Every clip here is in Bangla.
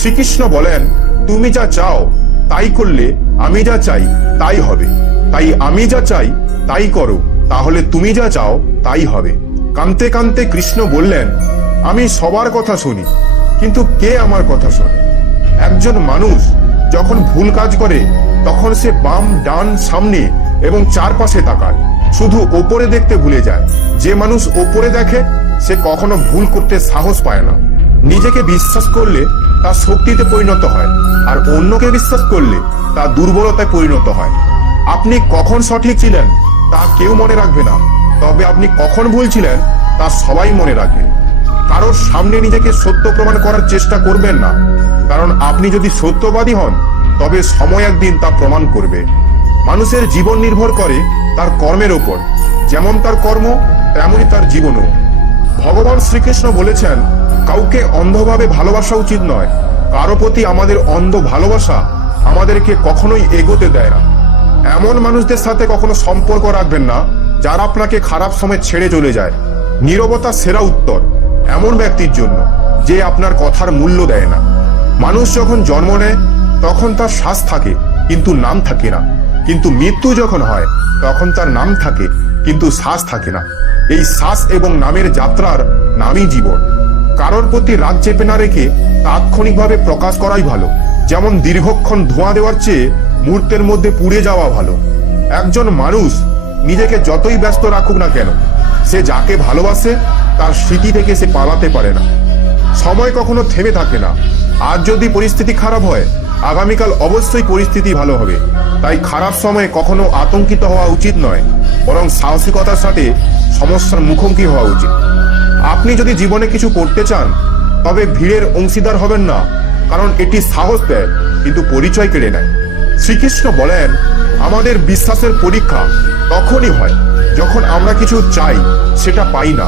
শ্রীকৃষ্ণ বলেন, তুমি যা চাও তাই করলে আমি যা চাই তাই হবে। তাই আমি যা চাই তাই করো, তাহলে তুমি যা চাও তাই হবে। কাঁদতে কাঁদতে কৃষ্ণ বললেন, আমি সবার কথা শুনি, কিন্তু কে আমার কথা শোনে? একজন মানুষ যখন ভুল কাজ করে তখন সে বাম ডান সামনে এবং চারপাশে তাকায়, শুধু ওপরে দেখতে ভুলে যায়। যে মানুষ ওপরে দেখে সে কখনো ভুল করতে সাহস পায় না। নিজেকে বিশ্বাস করলে তা শক্তিতে পরিণত হয়, আর অন্যকে বিশ্বাস করলে তা দুর্বলতায় পরিণত হয়। আপনি কখন সঠিক ছিলেন তা কেউ মনে রাখবে না, তবে আপনি কখন ভুল ছিলেন তা সবাই মনে রাখবে। কারোর সামনে নিজেকে সত্য প্রমাণ করার চেষ্টা করবেন না, কারণ আপনি যদি সত্যবাদী হন তবে সময় একদিন তা প্রমাণ করবে। মানুষের জীবন নির্ভর করে তার কর্মের ওপর, যেমন তার কর্ম তেমনই তার জীবনও। ভগবান শ্রীকৃষ্ণ বলেছেন, কাউকে অন্ধভাবে ভালোবাসা উচিত নয়। কারো প্রতি আমাদের অন্ধ ভালোবাসা আমাদেরকে কখনোই এগোতে দেয় না। এমন মানুষদের সাথে কখনো সম্পর্ক রাখবেন না যারা আপনাকে খারাপ সময় ছেড়ে চলে যায়। নীরবতা সেরা উত্তর এমন ব্যক্তির জন্য যে আপনার কথার মূল্য দেয় না। মানুষ যখন জন্ম নেয় তখন তার শ্বাস থাকে কিন্তু নাম থাকে না, কিন্তু মৃত্যু যখন হয় তখন তার নাম থাকে কিন্তু শ্বাস থাকে না। এই শ্বাস এবং নামের যাত্রার নামই জীবন। কারোর প্রতি রাগ চেপে না রেখে তাৎক্ষণিকভাবে প্রকাশ করাই ভালো। যেমন দীর্ঘক্ষণ ধোঁয়া দেওয়ার চেয়ে মুহূর্তের মধ্যে পুড়ে যাওয়া ভালো। একজন মানুষ নিজেকে যতই ব্যস্ত রাখুক না কেন, সে যাকে ভালোবাসে তার স্মৃতি থেকে সে পালাতে পারে না। সময় কখনো থেমে থাকে না। আজ যদি পরিস্থিতি খারাপ হয়, আগামীকাল অবশ্যই পরিস্থিতি ভালো হবে। তাই খারাপ সময়ে কখনো আতঙ্কিত হওয়া উচিত নয়, বরং সাহসিকতার সাথে সমস্যার মুখোমুখি হওয়া উচিত। আপনি যদি জীবনে কিছু করতে চান তবে ভিড়ের অংশীদার হবেন না, কারণ এটি সাহস দেয় কিন্তু পরিচয় কেড়ে নেয়। শ্রীকৃষ্ণ বলেন, আমাদের বিশ্বাসের পরীক্ষা তখনই হয় যখন আমরা কিছু চাই সেটা পাই না,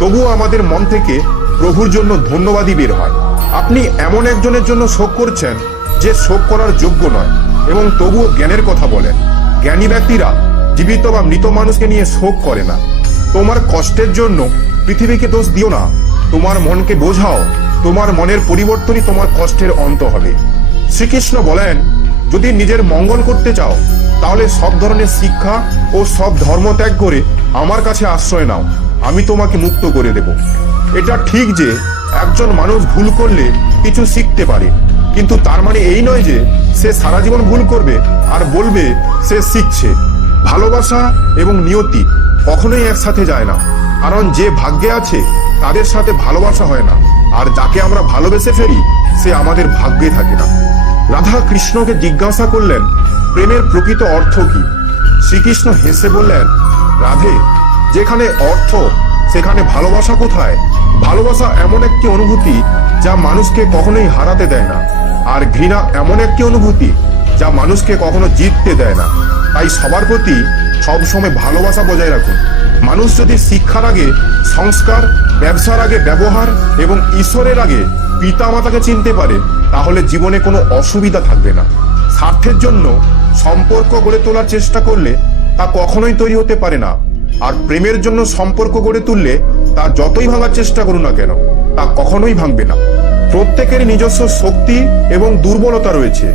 তবুও আমাদের মন থেকে প্রভুর জন্য ধন্যবাদই বের হয়। আপনি এমন একজনের জন্য শোক করছেন যে শোক করার যোগ্য নয় এবং তবুও জ্ঞানের কথা বলেন। জ্ঞানী ব্যক্তিরা জীবিত বা মৃত মানুষকে নিয়ে শোক করে না। তোমার কষ্টের জন্য পৃথিবীকে দোষ দিও না, তোমার মনকে বোঝাও। তোমার মনের পরিবর্তনই তোমার কষ্টের অন্ত হবে। শ্রীকৃষ্ণ বলেন, যদি নিজের মঙ্গল করতে চাও তাহলে সব ধরনের শিক্ষা ও সব ধর্ম ত্যাগ করে আমার কাছে আশ্রয় নাও, আমি তোমাকে মুক্ত করে দেব। এটা ঠিক যে একজন মানুষ ভুল করলে কিছু শিখতে পারে, কিন্তু তার মানে এই নয় যে সে সারা জীবন ভুল করবে আর বলবে সে শিখছে। ভালোবাসা এবং নিয়তি কখনোই একসাথে যায় না, কারণ যে ভাগ্যে আছে তাদের সাথে ভালোবাসা হয় না, আর যাকে আমরা ভালোবেসে ফেলি সে আমাদের ভাগ্যে থাকে না। রাধা কৃষ্ণকে জিজ্ঞাসা করলেন, প্রেমের প্রকৃত অর্থ কি? শ্রীকৃষ্ণ হেসে বললেন, রাধে, যেখানে অর্থ সেখানে ভালোবাসা কোথায়? ভালোবাসা এমন একটি অনুভূতি যা মানুষকে কখনোই হারাতে দেয় না, আর ঘৃণা এমন একটি অনুভূতি যা মানুষকে কখনো জিততে দেয় না। তাই সবার প্রতি সবসময় ভালোবাসা বজায় রাখুন। মানুষ যদি শিক্ষার আগে সংস্কার, ব্যবসার আগে ব্যবহার এবং ঈশ্বরের আগে পিতা মাতাকে চিনতে পারে, তাহলে জীবনে কোনো অসুবিধা থাকবে না। স্বার্থের জন্য সম্পর্ক গড়ে তোলার চেষ্টা করলে তা কখনোই তৈরি হতে পারে না, আর প্রেমের জন্য সম্পর্ক গড়ে তুললে তা যতই ভাঙার চেষ্টা করুন না কেন তা কখনোই ভাঙবে না। প্রত্যেকেরই নিজস্ব শক্তি এবং দুর্বলতা রয়েছে।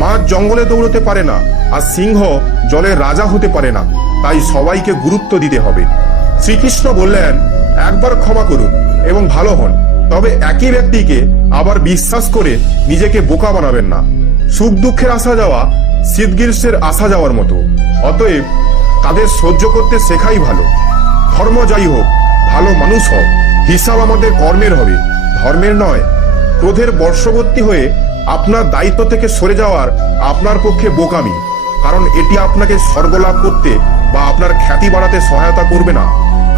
মাছ জঙ্গলে দৌড়তে পারে না, আর সিংহ জলের রাজা হতে পারে না। তাই সবাইকে গুরুত্ব দিতে হবে। শ্রীকৃষ্ণ বললেন, একবার ক্ষমা করুন এবং ভালো হন, তবে একই ব্যক্তিকে আবার বিশ্বাস করে নিজেকে বোকা বানাবেন না। সুখ দুঃখের আসা যাওয়া শীত গ্রীষ্মের আসা যাওয়ার মতো, অতএব তাদের সহ্য করতে শেখাই ভালো। ধর্ম যাই হোক, ভালো মানুষ হোক, হিসাব আমাদের কর্মের হবে, ধর্মের নয়। ক্রোধের বর্ষবর্তী হয়ে আপনার দায়িত্ব থেকে সরে যাওয়ার আপনার পক্ষে বোকামি, কারণ এটি আপনাকে স্বর্গলাভ করতে বা আপনার খ্যাতি বাড়াতে সহায়তা করবে না।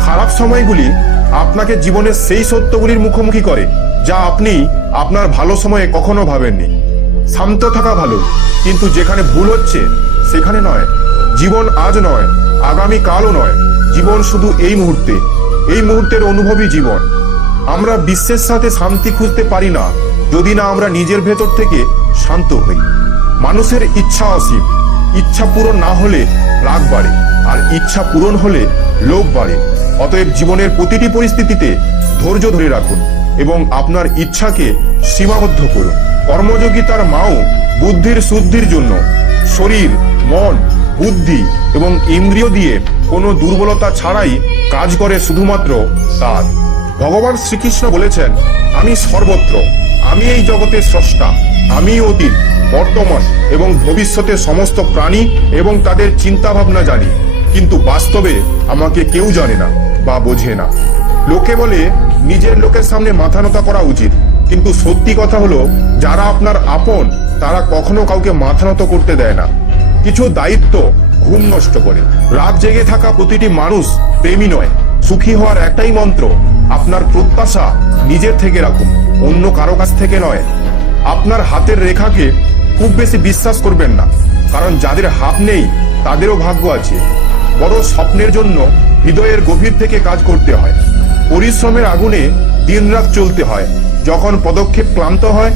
খারাপ সময়গুলি আপনাকে জীবনের সেই সত্যগুলির মুখোমুখি করে যা আপনি আপনার ভালো সময়ে কখনো ভাবেননি। শান্ত থাকা ভালো, কিন্তু যেখানে ভুল হচ্ছে সেখানে নয়। জীবন আজ নয়, আগামী কালও নয়, জীবন শুধু এই মুহূর্তে। এই মুহূর্তের অনুভবই জীবন। আমরা বিশ্বের সাথে শান্তি খুঁজতে পারি না যদি না আমরা নিজের ভেতর থেকে শান্ত হই। মানুষের ইচ্ছা অসীম, ইচ্ছা পূরণ না হলে রাগ বাড়ে, আর ইচ্ছা পূরণ হলে লোভ বাড়ে। অতএব জীবনের প্রতিটি পরিস্থিতিতে ধৈর্য ধরে রাখুন এবং আপনার ইচ্ছাকে সীমাবদ্ধ করুন। কর্মযোগী তার মাও বুদ্ধির শুদ্ধির জন্য শরীর, মন, বুদ্ধি এবং ইন্দ্রিয় দিয়ে কোনো দুর্বলতা ছাড়াই কাজ করে শুধুমাত্র তার। ভগবান শ্রীকৃষ্ণ বলেছেন, আমি সর্বত্র, আমি এই জগতের স্রষ্টা, আমি অতীত, বর্তমান এবং ভবিষ্যতের সমস্ত প্রাণী এবং তাদের চিন্তা ভাবনা জানি, কিন্তু বাস্তবে আমাকে কেউ জানে না বা বোঝে না। লোকে বলে নিজের লোকের সামনে মাথা নত করা উচিত, কিন্তু সত্যি কথা হলো যারা আপনার আপন তারা কখনো কাউকে মাথা নত করতে দেয় না। কিছু দায়িত্ব ঘুম নষ্ট করে। রাত জেগে থাকা প্রতিটি মানুষ প্রেমী নয়। সুখী হওয়ার একটাই মন্ত্র, আপনার প্রত্যাশা নিজের থেকে রাখুন, অন্য কারো কাছ থেকে নয়। আপনার হাতের রেখাকে খুব বেশি বিশ্বাস করবেন না, কারণ যাদের হাত নেই তাদেরও ভাগ্য আছে। বড় স্বপ্নের জন্য হৃদয়ের গভীর থেকে কাজ করতে হয়। পরিশ্রমের আগুনে দিনরাত চলতে হয়। যখন পদক্ষেপ ক্লান্ত হয়,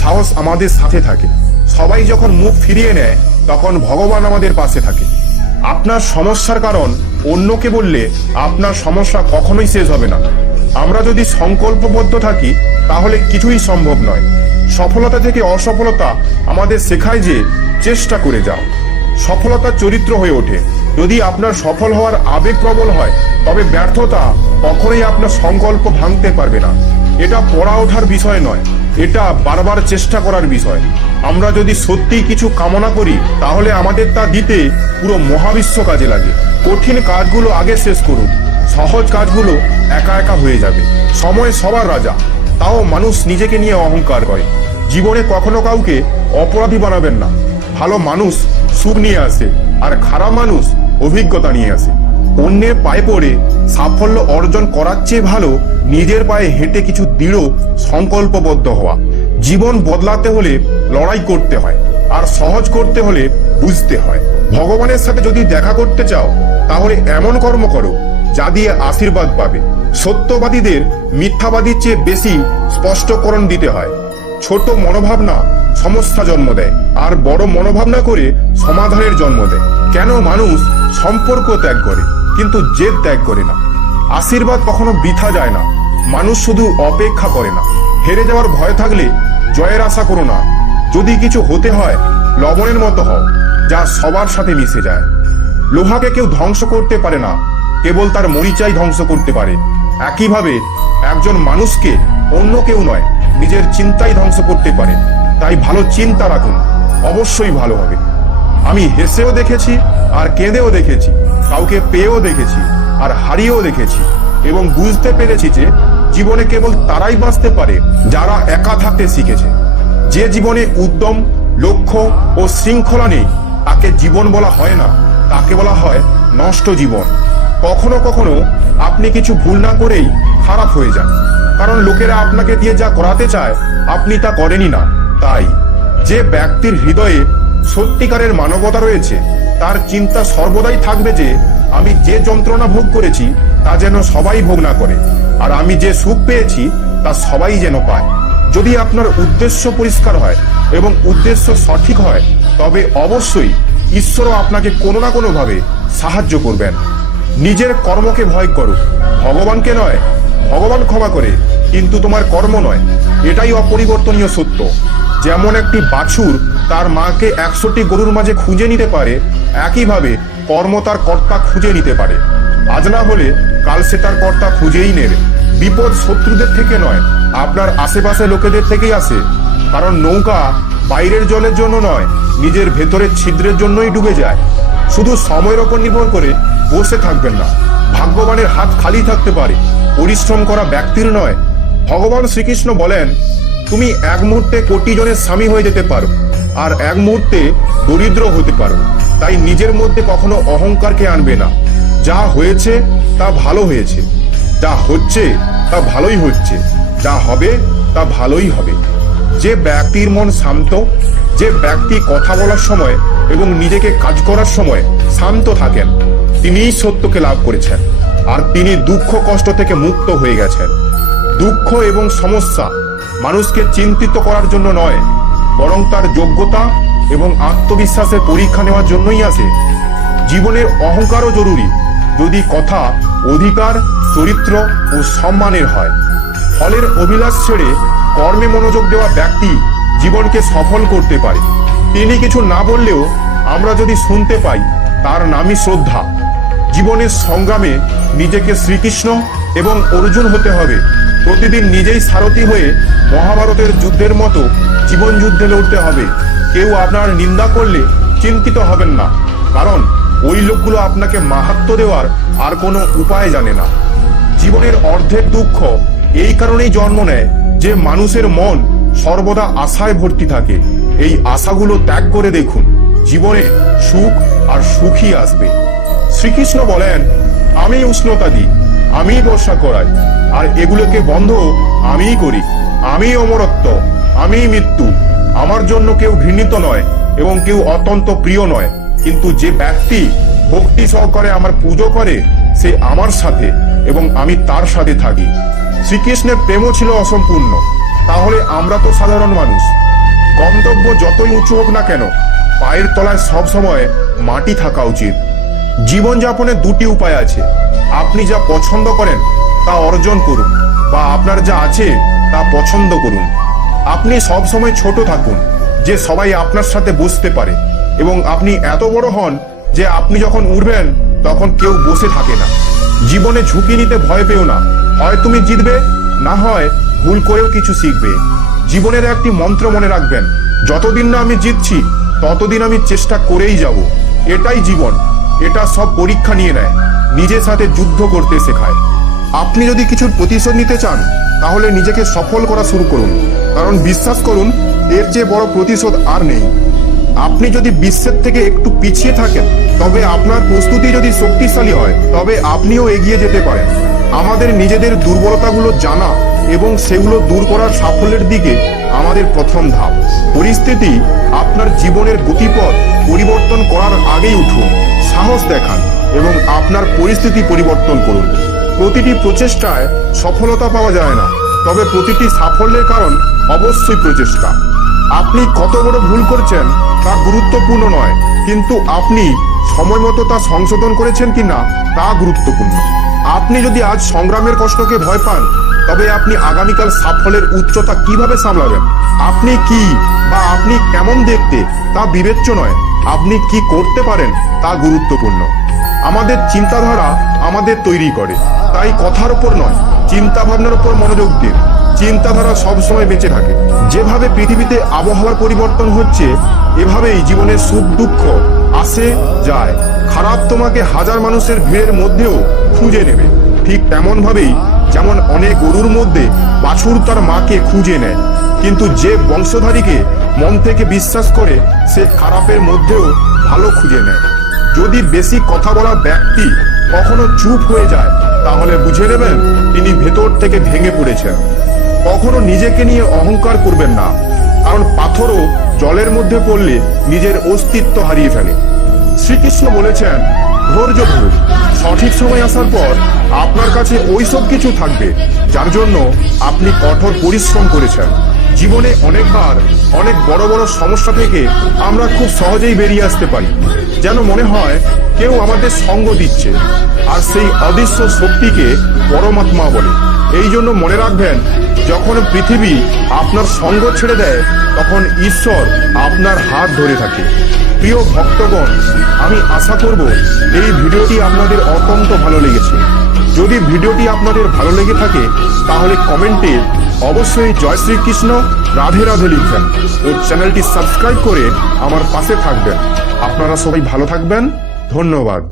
সাহস আমাদের সাথে থাকে। সবাই যখন মুখ ফিরিয়ে নেয়, তখন ভগবান আমাদের পাশে থাকে। আপনার সমস্যার কারণ অন্যকে বললে আপনার সমস্যা কখনোই শেষ হবে না। আমরা যদি সংকল্পবদ্ধ থাকি তাহলে কিছুই সম্ভব নয়। সফলতা থেকে অসফলতা আমাদের শেখায় যে চেষ্টা করে যাও। সফলতা চরিত্র হয়ে ওঠে। যদি আপনার সফল হওয়ার আবেগ প্রবল হয়, তবে ব্যর্থতা কখনোই আপনার সংকল্প ভাঙতে পারবে না। এটা পড়া ওঠার বিষয় নয়, এটা বারবার চেষ্টা করার বিষয়। আমরা যদি সত্যিই কিছু কামনা করি, তাহলে আমাদের তা দিতে পুরো মহাবিশ্ব কাজে লাগে। কঠিন কাজগুলো আগে শেষ করুন, সহজ কাজগুলো একা একা হয়ে যাবে। সময় সবার রাজা, তাও মানুষ নিজেকে নিয়ে অহংকার করে। জীবনে কখনো কাউকে অপরাধী বানাবেন না। ভালো মানুষ সুখ নিয়ে আসে, আর খারাপ মানুষ অভিজ্ঞতা নিয়ে আসে। অন্যের পায়ে পড়ে সাফল্য অর্জন করার চেয়ে ভালো নিজের পায়ে হেঁটে কিছু দৃঢ় সংকল্পবদ্ধ হওয়া। জীবন বদলাতে হলে লড়াই করতে হয়, আর সহজ করতে হলে বুঝতে হয়। ভগবানের সাথে যদি দেখা করতে চাও, তাহলে এমন কর্ম করো যা দিয়ে আশীর্বাদ পাবে। সত্যবাদীদের মিথ্যাবাদীর চেয়ে বেশি স্পষ্টকরণ দিতে হয়। ছোট মনোভাবনা সমস্যা জন্ম দেয়, আর বড় মনোভাবনা করে সমাধানের জন্ম দেয়। কেন মানুষ সম্পর্ক ত্যাগ করে কিন্তু জেদ ত্যাগ করে না? আশীর্বাদ কখনো বৃথা যায় না। মানুষ শুধু অপেক্ষা করে না। হেরে যাওয়ার ভয় থাকলে জয়ের আশা করো না। যদি কিছু হতে হয়, লবণের মতো হও, যা সবার সাথে মিশে যায়। লোহাকে কেউ ধ্বংস করতে পারে না, কেবল তার মরিচাই ধ্বংস করতে পারে। একইভাবে একজন মানুষকে অন্য কেউ নয়, নিজের চিন্তাই ধ্বংস করতে পারে। তাই ভালো চিন্তা রাখুন, অবশ্যই ভালো হবে। আমি হেসেও দেখেছি আর কেঁদেও দেখেছি, কাউকে পেয়েও দেখেছি আর হারিয়েও দেখেছি, এবং বুঝতে পেরেছি যে জীবনে কেবল তারাই বাঁচতে পারে যারা একা থাকতে শিখেছে। যে জীবনে উদ্যম, লক্ষ্য ও শৃঙ্খলা নেই, তাকে জীবন বলা হয় না, তাকে বলা হয় নষ্ট জীবন। কখনো কখনো আপনি কিছু ভুল না করেই খারাপ হয়ে যান, কারণ লোকেরা আপনাকে দিয়ে যা করাতে চায় আপনি তা করেনই না। তাই যে ব্যক্তির হৃদয়ে সত্যিকারের মানবতা রয়েছে, তার চিন্তা সর্বদাই থাকবে যে আমি যে যন্ত্রণা ভোগ করেছি তা যেন সবাই ভোগ না করে, আর আমি যে সুখ পেয়েছি তা সবাই যেন পায়। যদি আপনার উদ্দেশ্য পরিষ্কার হয় এবং উদ্দেশ্য সঠিক হয়, তবে অবশ্যই ঈশ্বরও আপনাকে কোনো না কোনো ভাবে সাহায্য করবেন। নিজের কর্মকে ভয় করো, ভগবানকে নয়। ভগবান ক্ষমা করে, কিন্তু তোমার কর্ম নয়। এটাই অপরিবর্তনীয় সত্য। যেমন একটি বাছুর তার মাকে 100টি গরুর মাঝে খুঁজে নিতে পারে, একইভাবে কর্ম তার কর্তা খুঁজে নিতে পারে। আজ না হলে কাল সে তার কর্তা খুঁজেই নেবে। বিপদ শত্রুদের থেকে নয়, আপনার আশেপাশে লোকেদের থেকেই আসে। কারণ নৌকা বাইরের জলের জন্য নয়, নিজের ভেতরের ছিদ্রের জন্যই ডুবে যায়। শুধু সময়ের ওপর নির্ভর করে বসে থাকবেন না। ভাগ্যবানের হাত খালি থাকতে পারে, পরিশ্রম করা ব্যক্তির নয়। ভগবান শ্রীকৃষ্ণ বলেন, তুমি এক মুহূর্তে কোটি জনের স্বামী হয়ে যেতে পারো, আর এক মুহূর্তে দরিদ্র হতে পারো। তাই নিজের মধ্যে কখনো অহংকারকে আনবে না। যা হয়েছে তা ভালো হয়েছে, যা হচ্ছে তা ভালোই হচ্ছে, যা হবে তা ভালোই হবে। যে ব্যক্তির মন শান্ত, যে ব্যক্তি কথা বলার সময় এবং নিজেকে কাজ করার সময় শান্ত থাকেন, তিনিই সত্যকে লাভ করেছেন, আর তিনি দুঃখ কষ্ট থেকে মুক্ত হয়ে গেছেন। দুঃখ এবং সমস্যা মানুষকে চিন্তিত করার জন্য নয়, বরং তার যোগ্যতা এবং আত্মবিশ্বাসের পরীক্ষা নেওয়ার জন্যই আসে। জীবনের অহংকারও জরুরি, যদি কথা অধিকার, চরিত্র ও সম্মানের হয়। ফলের অভিলাষ ছেড়ে কর্মে মনোযোগ দেওয়া ব্যক্তি জীবনকে সফল করতে পারে। তিনি কিছু না বললেও আমরা যদি শুনতে পাই, তার নামই শ্রদ্ধা। জীবনের সংগ্রামে নিজেকে শ্রীকৃষ্ণ এবং অর্জুন হতে হবে। প্রতিদিন নিজেই সারথি হয়ে মহাভারতের যুদ্ধের মতো জীবন যুদ্ধে লড়তে হবে। কেউ আপনার নিন্দা করলে চিন্তিত হবেন না, কারণ ওই লোকগুলো আপনাকে মাহাত্ম্য দেওয়ার আর কোনো উপায় জানে না। জীবনের অর্ধেক দুঃখ এই কারণেই জন্ম নেয় যে মানুষের মন সর্বদা আশায় ভর্তি থাকে। এই আশাগুলো ত্যাগ করে দেখুন, জীবনে সুখ আর সুখই আসবে। শ্রীকৃষ্ণ বলেন, আমি উষ্ণতা দিই, আমি বর্ষা করাই, আর এগুলোকে বন্ধ আমিই করি। আমি অমরত্ব, আমি মৃত্যু। আমার জন্য কেউ ঘৃণিত নয় এবং কেউ অত্যন্ত প্রিয় নয়, কিন্তু যে ব্যক্তি ভক্তি সহকারে আমার পুজো করে সে আমার সাথে এবং আমি তার সাথে থাকি। শ্রীকৃষ্ণের প্রেমও ছিল অসম্পূর্ণ, তাহলে আমরা তো সাধারণ মানুষ। গন্তব্য যতই উঁচু হোক না কেন, পায়ের তলায় সব সময় মাটি থাকা উচিত। জীবনযাপনের দুটি উপায় আছে। আপনি যা পছন্দ করেন তা অর্জন করুন, বা আপনার যা আছে তা পছন্দ করুন। আপনি সব সময় ছোট থাকুন, যে সবাই আপনার সাথে বসতে পারে, এবং আপনি এত বড় হন যে আপনি যখন উঠবেন তখন কেউ বসে থাকে না। জীবনে ঝুঁকি নিতে ভয় পেও না, হয় তুমি জিতবে, না হয় ভুল করেও কিছু শিখবে। জীবনের একটি মন্ত্র মনে রাখবেন, যতদিন না আমি জিতছি ততদিন আমি চেষ্টা করেই যাব। এটাই জীবন, এটা সব পরীক্ষা নিয়ে নেয়, নিজের সাথে যুদ্ধ করতে শেখায়। আপনি যদি কিছুর প্রতিশোধ নিতে চান তাহলে নিজেকে সফল করা শুরু করুন, কারণ বিশ্বাস করুন এর চেয়ে বড় প্রতিশোধ আর নেই। আপনি যদি বিশ্বের থেকে একটু পিছিয়ে থাকেন, তবে আপনার প্রস্তুতি যদি শক্তিশালী হয় তবে আপনিও এগিয়ে যেতে পারেন। আমাদের নিজেদের দুর্বলতাগুলো জানা এবং সেগুলো দূর করার সাফল্যের দিকে আমাদের প্রথম ধাপ। পরিস্থিতি আপনার জীবনের গতিপথ পরিবর্তন করার আগেই উঠুন, সাহস দেখান এবং আপনার পরিস্থিতি পরিবর্তন করুন। প্রতিটি প্রচেষ্টায় সফলতা পাওয়া যায় না, তবে প্রতিটি সাফল্যের কারণ অবশ্যই প্রচেষ্টা। আপনি কত বড় ভুল করছেন তা গুরুত্বপূর্ণ নয়, কিন্তু আপনি সময় মতো তা সংশোধন করেছেন কিনা তা গুরুত্বপূর্ণ। আপনি যদি আজ সংগ্রামের কষ্টকে ভয় পান, তবে আপনি আগামীকাল সাফল্যের উচ্চতা কিভাবে সামলাবেন? আপনি কি বা আপনি কেমন দেখতে তা বিবেচ্য নয়, আপনি কি করতে পারেন তা গুরুত্বপূর্ণ। আমাদের চিন্তাধারা আমাদের তৈরি করে, তাই কথার উপর নয়, চিন্তা ভাবনার উপর মনোযোগ দিন। চিন্তাধারা সবসময় বেঁচে থাকে। যেভাবে পৃথিবীতে আবহাওয়ার পরিবর্তন হচ্ছে, এভাবেই জীবনের সুখ দুঃখ আসে যায়। খারাপ তোমাকে হাজার মানুষের ভিড়ের মধ্যেও খুঁজে নেবে, ঠিক তেমন ভাবেই যেমন অনেক গরুর মধ্যে বাছুর তার মাকে খুঁজে নেয়, কিন্তু যে বংশধারীকে মন থেকে বিশ্বাস করে সে খারাপের মধ্যেও ভালো খুঁজে নেয়। যদি বেশি কথা বলা ব্যক্তি কখনো চুপ হয়ে যায়, তাহলে বুঝে নেবেন তিনি ভেতর থেকে ভেঙে পড়েছেন। কখনো নিজেকে নিয়ে অহংকার করবেন না, কারণ পাথরও জলের মধ্যে পড়লে নিজের অস্তিত্ব হারিয়ে ফেলে। শ্রীকৃষ্ণ বলেছেন, ধৈর্য ধরুন, সঠিক সময় আসার পর আপনার কাছে ওই সব কিছু থাকবে যার জন্য আপনি কঠোর পরিশ্রম করেছেন। জীবনে অনেকবার অনেক বড় বড় সমস্যা থেকে আমরা খুব সহজেই বেরিয়ে আসতে পারি, যেন মনে হয় কেউ আমাদের সঙ্গ দিচ্ছে, আর সেই অদৃশ্য শক্তিকে পরমাত্মা বলে। এই জন্য মনে রাখবেন, যখন পৃথিবী আপনার সঙ্গ ছেড়ে দেয়, তখন ঈশ্বর আপনার হাত ধরে থাকে। প্রিয় ভক্তগণ, আমি আশা করব এই ভিডিওটি আপনাদের অত্যন্ত ভালো লেগেছে। যদি ভিডিওটি আপনাদের ভালো লেগে থাকে তাহলে কমেন্টে অবশ্যই জয় শ্রীকৃষ্ণ, রাধে রাধে লিখবেন ও চ্যানেলটি সাবস্ক্রাইব করে আমার পাশে থাকবেন। আপনারা সবাই ভালো থাকবেন, ধন্যবাদ।